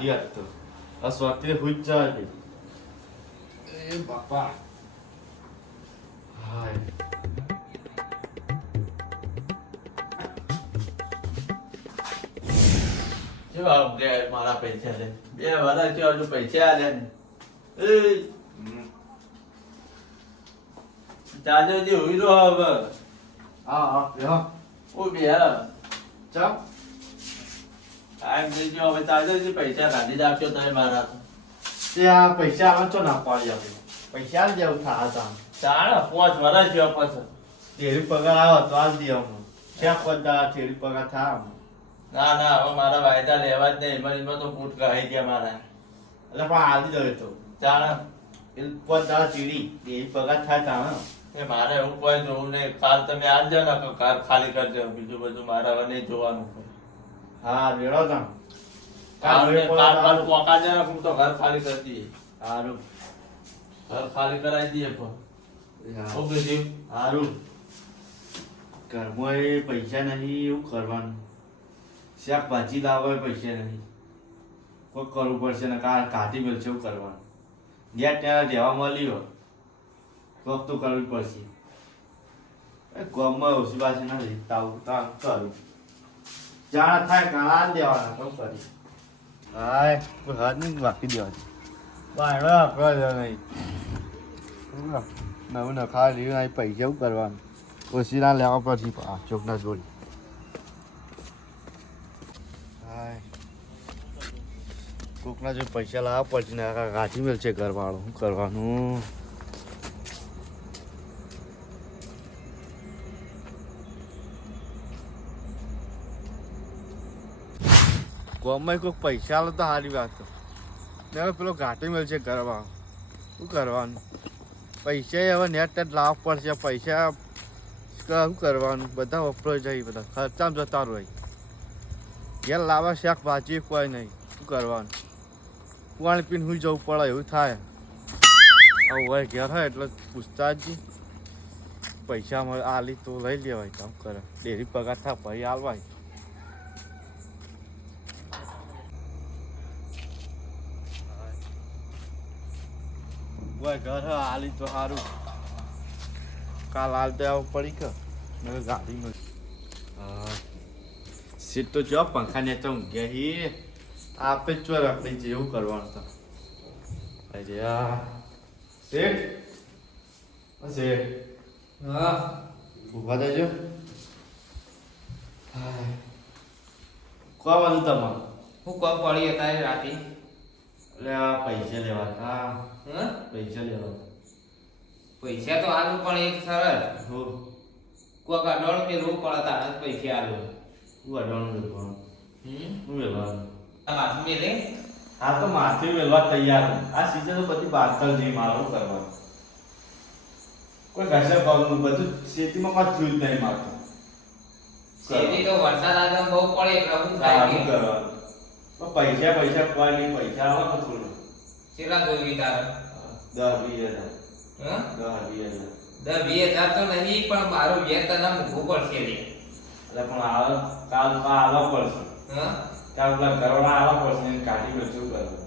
ગાડી હતો આ સ્વાતે હુઈ જ જાય એ બાપા હાય શું આમ કે મારા પૈસા લે 2 વર્ષ થયો હજુ પૈસા આલે ને એ દાદાજી હુઈ રહો હવે હા યો ઓ બેરા ચા આમ દેજો હવે દાદાજી પૈસા કાઢી નાખ્યો તમે મારા ત્યાં પૈસા આવે છો ના પાડી આપણે પૈસા જ જેવું થા હતા ચાલ 5 વર્ષ થયો પછી તેરી પગાર આવે તો આજ દે હું ક્યાં પદા તેરી પગાર થા ના ના હવે મારા વાયદા લેવા જ નહીં એમાં તો ફૂટ કહી ગયા મારા એટલે પણ આલી દે તો ચાલ એ પદા ચીડી તેરી પગાર થાય તા એ મારે એવું કોઈ જોવું નહીં કાલ તમે આવજો ને તો કાર ખાલી કરી દો બીજું બધું મારે હવે નહીં જોવાનું હા રેડો તા કાલ પોકા જાય હું તો ઘર ખાલી કરી દઈએ હારું ઘર ખાલી કરાવી દઈએ પણ ઓકે જીવ હારું ઘરમાં એ પૈસા નહીં એવું કરવાનું શાકભાજી લાવવા પૈસા નહીં કોઈ કરવું પડશે ને કાઢી મળશે એવું કરવાનું જ્યાં ત્યાં રહેવા મળ્યો કોક તો કરવું પડશે એ ગામમાં ઓછી પાસે ના લીધા તાવ કરું જાણ થાય કાળા દેવાના તો કરી હાય કોઈ હાથ નહીં બાકી દેવા બાયડો આપણે નહીં નવું નખા રહ્યું અહીં પૈસા એવું કરવાનું ઓછી ના લેવા પછી ચોકના જોડી હાય કોકના જો પૈસા લાવવા પડશે ને ગાંઠી મળશે ઘરવાળો શું કરવાનું ગામમાં કોઈક પૈસા આલો તો સારી વાત ને હવે પેલો ઘાટી મળશે કરવા શું કરવાનું પૈસા હવે નેટ ટેટ લાવવા પડશે પૈસા શું કરવાનું બધા વપરાઈ જાય બધા ખર્ચામાં જતા રહે ઘેર લાવવા શાકભાજી કોઈ નહીં શું કરવાનું પાણી પીને સુઈ જવું પડે એવું થાય હવે હોય ઘેર હોય એટલે પૂછતા જ પૈસા મળે આલી તો લઈ લેવાય કામ કરે ડેરી પગાર થાય ભાઈ આલવાય કોઈ ઘર હાલી તો સારું કાલ હાલતે આવું પડી કે મેં ગાડી મળી સીટ તો જો પંખા ને તો ઊંઘ્યા હી આપે જ ચોર આપણે જેવું કરવાનું તો અરે આ શેઠ હા ઊભા થજો કોણ બધું તમારું હું કોમ પડી હતા રાતે એટલે આ પૈસા લેવા હતા પૈસા લેવા પૈસા તો આલુ પણ એક સરળ હો કોક અડોળ કે રૂ પડતા આજ પૈસા આલુ હું અડવાનું લેવાનું હું લેવાનું માથું મેલે આ તો માથે મેળવા તૈયાર આ સીઝન તો બધી બાતલ નહીં મારું કરવાનું કોઈ ઘસે પાવું બધું ખેતીમાં પાછું થયું જ નહીં મારતું શેરડી તો વરસાદ આજે બહુ પડે એટલે હું હા થાય શું કે કરવાનું પૈસા કોઈ નહીં પૈસા આવે તો થોડું કેટલા જોઈ તારે 10-20 હા 10-20 10,000 તો નહીં પણ મારું વેતન આમ ઉપર છે રે એટલે પણ આવે કાલ આવવા પડશે હા કાલ પેલા ઘરવાળા આવવા પડશે એને કાઢી મેં શું કરવું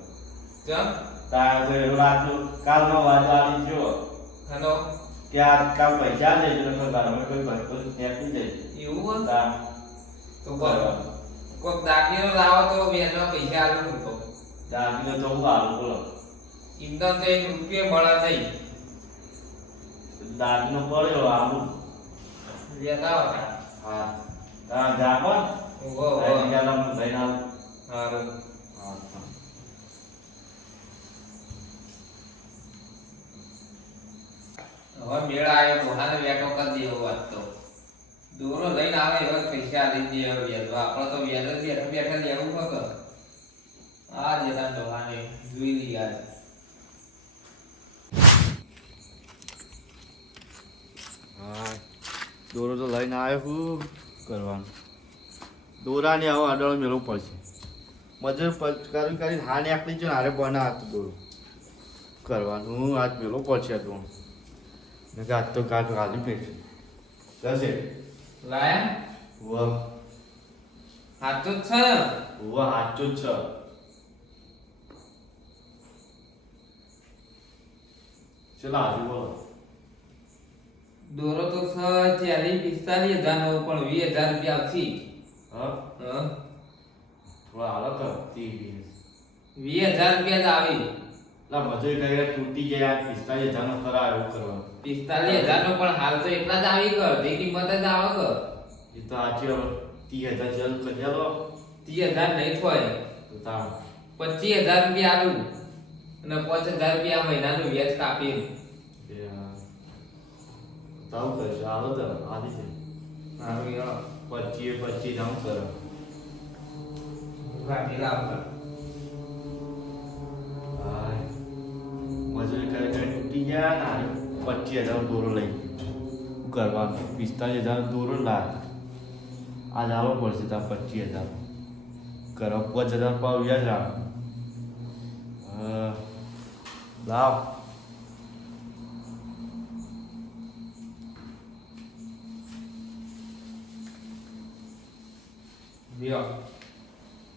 ચમ તાર તો રાતનું કાલનો વાજા આવી ગયો હલો ત્યાં કાલ પૈસા લે એટલે ઘરમાં કોઈ ભરતો ત્યાંથી જાય એવું તાર તો બરાબર કોક દાગીનો લાવો તો વેતન પૈસા આલું તો દાગીને તો હું આલું બોલો ઇન્કમ તો 1 રૂપિયો મળે નહીં દાગીનો પડ્યો આલું લેતા હતા હા તાર જા પણ ઓહો ભાઈ ભાઈ ના હારું હા હવે મેળ આવ્યો મોહાને વેટો કરી દેવો વાત તો દોરો લઈને આવે એવા પૈસા લઈ દે વ્યાજ આપણે તો વ્યાજ જ બેઠા બેઠા લેવું વગર આ જેતા ડોહાને જોઈ લઈ યાર હા દોરો તો લઈને આવ્યો હું કરવાનું દોરાને આવો આડળ મેળવવું પડશે મજૂર કરીને હાને આપણી જો હારે બના હતું દોરો કરવાનું હું આજ મેળવો પડશે તો મેં કે આજ તો કાચ ગાલી ફેંકશે જશે લાયા વાહ હાથ તો છે ને વાહ સાચું જ છે ચલા આજુ બોલો. દોરો તો 40-45,000 નો પણ 20,000 રૂપિયા આવશે. હા હા થોડા હાલો તો 30 20,000 રૂપિયા જ આવી. લા મજૂરી કરી તૂટી ગયા 45,000 નો કરા એવું કરવા. 45,000 નો પણ હાલ તો એટલા જ આવી કર તે કિંમત જ આવે કર. એ તો આજે 30,000 જલ કરી લો 30,000 નહીં થાય તો તા 25,000 રૂપિયા આલું અને 5,000 રૂપિયા મહિનાનું વ્યાજ કાપી. તાવ કરશે હાલો તો આદી છે સારું યાર 25 જામ કરો ગાડી લાવ કર. હાય મજૂરી કરી તૂટી ગયા ના 25,000 દોરો લઈ કરવાનું 45,000 દોરો લાગ આજ આવો પડશે તા 25,000 કરો 5,000 પાવ વ્યાજ રાખ લાવ લ્યો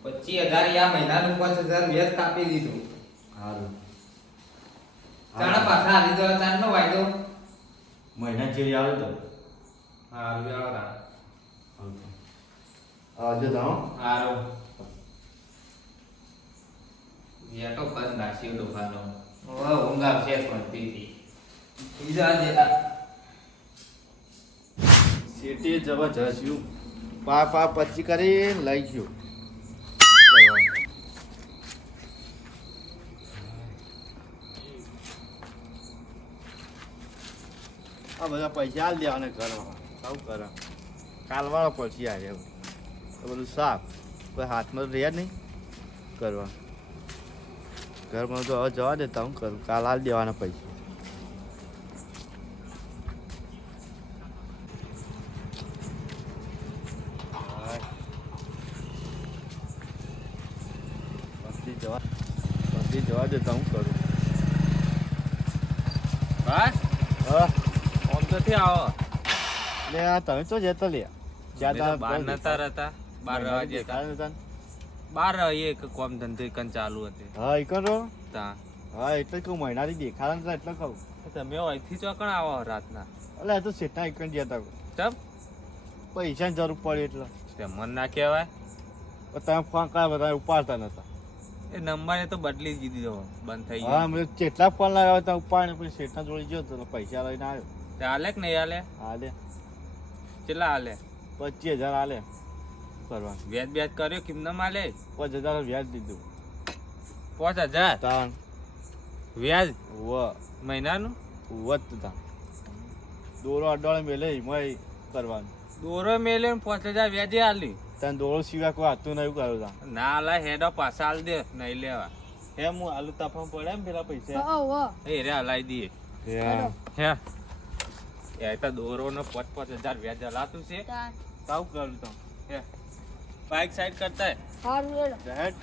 25,000 આ મહિનાનું 5,000 વ્યાજ કાપી દીધું. હારું ચાણા પાછા આલી દો ચાણનો વાયદો. મહિના ચેરી આવે તો હારું યાર આજે તો હારું યા તો બંધ નાખ્યો દુકાનો. ઓ ઊંઘ આવશે પડતી હતી બીજા જેતા સેટી જબરજસ્ત યુ પા 25 કરી લઈ ગયો આ બધા પૈસા આલ દેવાને કરવા આવું કરે કાલવાળો પછી આવે એવું તો બધું સાફ કોઈ હાથમાં રહ્યા નહીં કરવા ઘરમાં તો હવે જવા દેતા હું કરું કાલ હાલ દેવાના પૈસા પછી જવા દેતા હું કરું બસ હા ઓમ તો થી આવો. લે આ તમે તો જતો લે જ્યાં બાર નતા રહેતા 12 વાગે હતા 12 એક કોમ ધંધે કન ચાલુ હતી. હા એ કરો તા હા એટલે કહું મહિનાથી દેખાડા નતા એટલે કહું તમે અહીંથી ચોકણ આવો રાતના એટલે આ તો સેઠા એક ગયા હતા તબ પૈસાની જરૂર પડી એટલે તે મન ના કહેવાય. પણ તમે ફોન કર્યા બધા ઉપાડતા નતા એ નંબર એ તો બદલી જ દીધો બંધ થઈ હા ગયો. મેં જેટલા ફોન લાવ્યા હતા ઉપાડ પછી શેઠના જોડી ગયો તો પૈસા લઈને આવ્યો તે હાલે કે નહીં હાલે? હાલે કેટલા હાલે? 25,000 હાલે કરવાનું વ્યાજ બ્યાજ કર્યો કિંમત હાલે? 5,000 વ્યાજ દીધું 5,000 તાણ વ્યાજ વ મહિનાનું? વધતા દોરો અડવાળે મેલે મય કરવાનું દોરો મેલે 5,000 વ્યાજે હાલી. તને દોરો સિવાય કોઈ હાથું નહીં કર્યું તા ના હાલા હેડો પાછા હાલ દે નહીં લેવા. એમ હું આલુ તાપમાં પડે એમ પેલા પૈસા એ રે હલાઈ દઈએ હે એ તો દોરો નો 5,000 વ્યાજ હલાતું છે. તાવ કરું તો હે બાઈક સાઈડ કરતા હેડ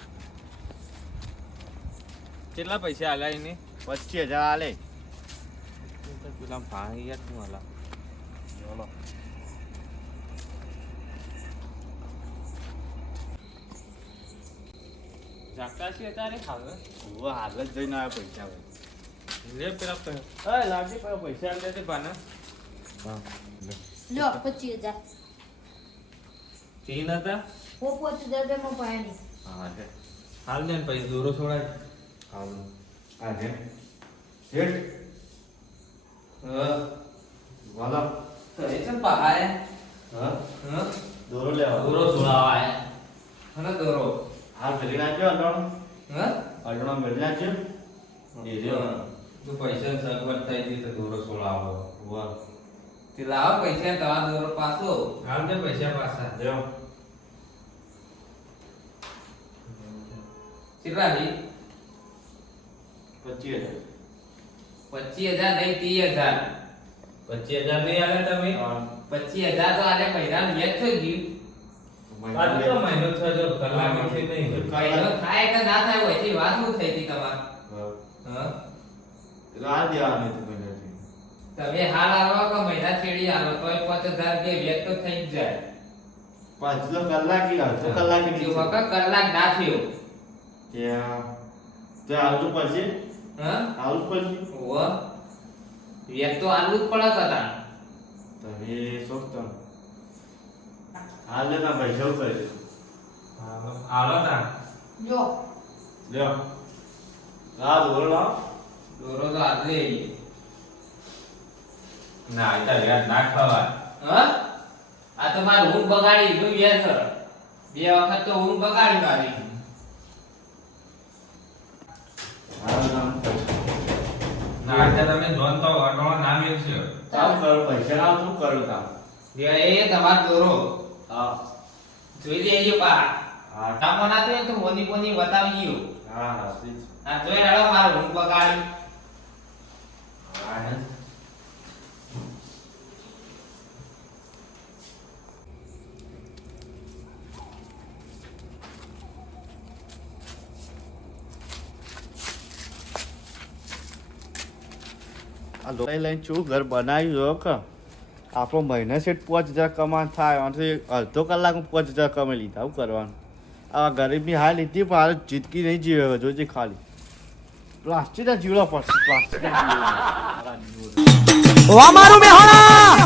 કેટલા પૈસા હાલાય ની? 25,000 હાલે પેલા પાણી યાર તું હલા ચલો જાગતા છે તારે હાલ વ હાલ જ જઈને આવ્યા પૈસા ભાઈ લે પેલા હા લાગી પેલા પૈસા પૈસા લે તે પાના હા લો 25,000 તીન હતા. वो 5,000 में पानी હા છે હાલ દે ને પછી દોરો છોડાય. હાલ આ છે હેડ વાલા તો એ છે પહાય હા હા દોરો લેવા દોરો છોડાવાય હને દોરો હાલ ભરી નાખ્યો અડવાનો હા અડવાનો ભરી નાખ્યો એ રહ્યો તો પૈસા સગવડ થઈ ગઈ તો દોરો છોડાવો. વાહ તે લાવ પૈસા તમારો દોરો પાછો હાલ દે પૈસા પાછા દેવો કેટલા હી? 25,000 25,000 નહીં 30,000. 25,000 નહીં આલે તમે? 25,000 તો આલે મહિનાનું વ્યાજ થઈ ગયું. આ તો મહિનો થયો કલાક થી નહીં. મહિનો થાય કે ના થાય હોય એની વાત શું થઈ હતી તમારે? હા રાહ દેવાની તો પહેલાથી તમે હાલ આવો કે મહિના છેડી આવો તોય 5,000 રૂપિયા વ્યાજ તો થઈ જ જાય. પાછલો કલાક ઈ અડધો કલાક જો વખત કલાક ના થયો ત્યાં તો આવવું પડશે હા આવવું પડશે ઓવા વ્યાજ તો આલવું જ પડે કતા. તમે સોચતો હાલ ના પૈસા કરી દે આલો તા. જો લ્યો આ દોરો લાવ દોરો તો આટલે ના આ વ્યાજ ના ખવાય. હા આ તો મારે ઊંઘ બગાડી ગયું વ્યાજ. બે વખત તો ઊંઘ બગાડી મારી. હાલ ના ના આજે તમે જોન તો અટોળો ના મેલશે. કામ કરો પૈસા લાવ શું કરો કામ એ તમાર દોરો હા જોઈ લેજો પા. હા કામ ના તો તો મોની મોની બતાવી ગયો. હા હા ઠીક છે. આ જોઈ રાડો મારો ઊંઘ બગાડી. હા હે આ લોહી લઈને શું ઘર બનાવ્યું જો કે આપણો મહિને સેટ 5000 કમાન થાય આનાથી અડધો કલાકમાં 5000 કમાઈ લીધા શું કરવાનું આ ગરીબની હાલ લીધી પણ હાલ જીતકી નહીં જીવે જોજે ખાલી પ્લાસ્ટિકના જીવડા પડશે પ્લાસ્ટિકના જીવડા ઓ મારું મેહોણા